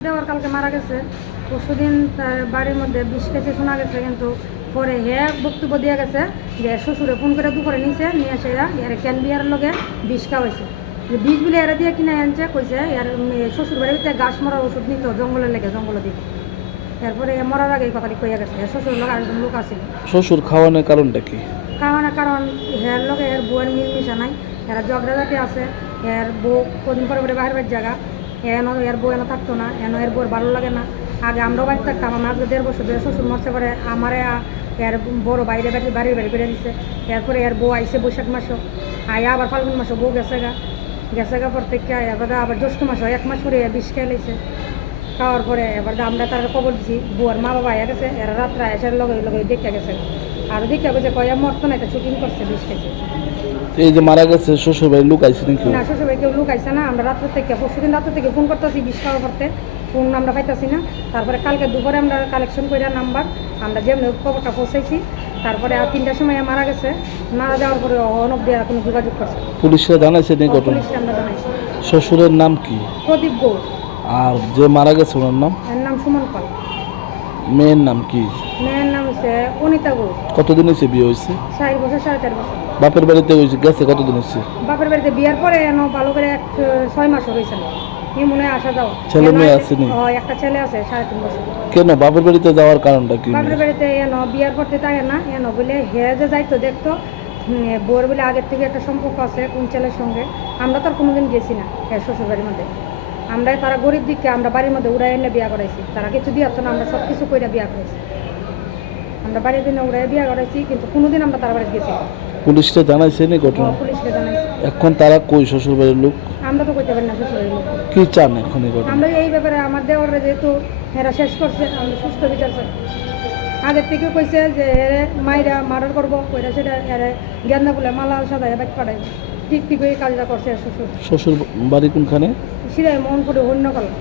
দেওয়ার কালকে মারা গেছে, পরশুদিন তার বাড়ির মধ্যে বিষ খেয়েছে শোনা গেছে, কিন্তু পরে বক্তব্য দিয়ে গেছে যে শ্বশুরে ফোন করে দুপুরে নিয়ে এসে এর ক্যান বিয়ার লগে বিষ খাওয়াইছে। বিষগুলি এরা দিয়ে কিনে আনছে, কইছে এর শ্বশুর বাড়ির ভিতরে গাছ মরার ওষুধ নিত জঙ্গলের লেগে, জঙ্গলে দিত। এরপরে মরার আগে এই কথাটি কইয়া গেছে। শ্বশুর লোক আরেকজন লোক আছিল। শ্বশুর খাওয়ানোর কারণটা কি? খাওয়ানোর কারণ এর লগে এর বউয়ের মিলমিশা নাই, এরা ঝগড়াঝাটি আছে। এর বউ কদিন পরে পরে বাহির বাড়ির জায়গা, এর বউ এনে থাকতো না, এর বউর ভালো লাগে না। আগে আমরাও বাড়ি থাকতাম, আমার আজকে 1.5 বছর ধরে শ্বশুর মরছে পরে আমারে এর বড় বাড়ির বাড়ি করে দিচ্ছে। এরপরে এর বউ আইসে বৈশাখ মাসও, আবার ফাল্গুন মাসও বউ গেছে গা পর থেকে এবার আবার জ্যৈষ্ঠ মাসও 1 মাস পরে বিষ খেয়ে লেছে। খাওয়ার পরে এবার আমরা তার খবর দিচ্ছি, বউয়ের মা বাবা আয়া গেছে, এরা রাত্রে এসে লগে লগে দেখে গেছে। আর দেখে গেছে কয়া মরতো না, এটা শুটিং করছে, বিষ খেয়েছে। এই যে মারা গেছে শ্বশুর বাড়ি লোক আইছে নাকি? না, শ্বশুর বাড়ি কেউ লোক আইছে না। আমরা রাত্র থেকে পরশুদিন রাত্র থেকে ফোন করতেছি বিষ খাওয়া করতে, ফোন আমরা পাইতেছি না। তারপরে কালকে দুপুরে আমরা কালেকশন করে নাম্বার আমরা যেমনি খবরটা পৌঁছাইছি। তারপরে আর 3টার সময় মারা গেছে। মারা যাওয়ার পরে অনব দিয়ে কোনো যোগাযোগ করছে। পুলিশরা জানাইছে নি ঘটনা? পুলিশকে আমরা জানাইছি। শ্বশুরের নাম কি? প্রদীপ গৌড়। আর যে মারা গেছে ওনার নাম? এর নাম সুমন পাল। মেয়ের নাম কি? মেয়ের নাম হচ্ছে অনিতা গৌড়। কতদিন হয়েছে বিয়ে হয়েছে? 4 বছর 4.5 বছর। বাপের বাড়িতে হয়েছে গেছে কতদিন হয়েছে? বাপের বাড়িতে বিয়ার পরে ভালো করে 6 মাস হয়েছে না, কি মনে হয় আসা যাওয়া। ছেলে মেয়ে আসেনি? একটা ছেলে আছে 3.5 বছর। কেন বাপের বাড়িতে যাওয়ার কারণটা কি? বাপের বাড়িতে বিয়ার করতে থাকে না, বলে যে যাইতো দেখতো বউয়ের বলে আগের থেকে একটা সম্পর্ক আছে কোন ছেলের সঙ্গে। আমরা তো আর কোনোদিন গেছি না শ্বশুর বাড়ির মধ্যে। আমরা তারা গরিব দিককে আমরা বাড়ির মধ্যে উড়াই এনে বিয়া করাইছি, তারা কিছু দিয়ে না, আমরা সব কিছু কইরা বিয়া করাইছি। আমরা বাড়ির দিনে উড়াই বিয়া করাইছি, কিন্তু কোনোদিন আমরা তার বাড়িতে গেছি। পুলিশকে জানাইছে নি ঘটনা? পুলিশকে জানাইছি। এখন তারা কই শ্বশুর বাড়ির লোক? আমরা তো কইতে পারি না শ্বশুর বাড়ির লোক কি চান এখন এই ঘটনা? আমরা এই ব্যাপারে আমার দেওয়ারে যেহেতু এরা শেষ করছে, আমরা সুস্থ বিচার চাই। আগের থেকে কইছে যে এরে মাইরা মার্ডার করবো, কইরা সেটা এরে গেন্দা ফুলে মালা সাদায় বাইক পাঠাই ঠিক ওই কাজটা করছে শ্বশুর। শ্বশুর বাড়ি কোনখানে? সিরাই মন করে অন্য কলা।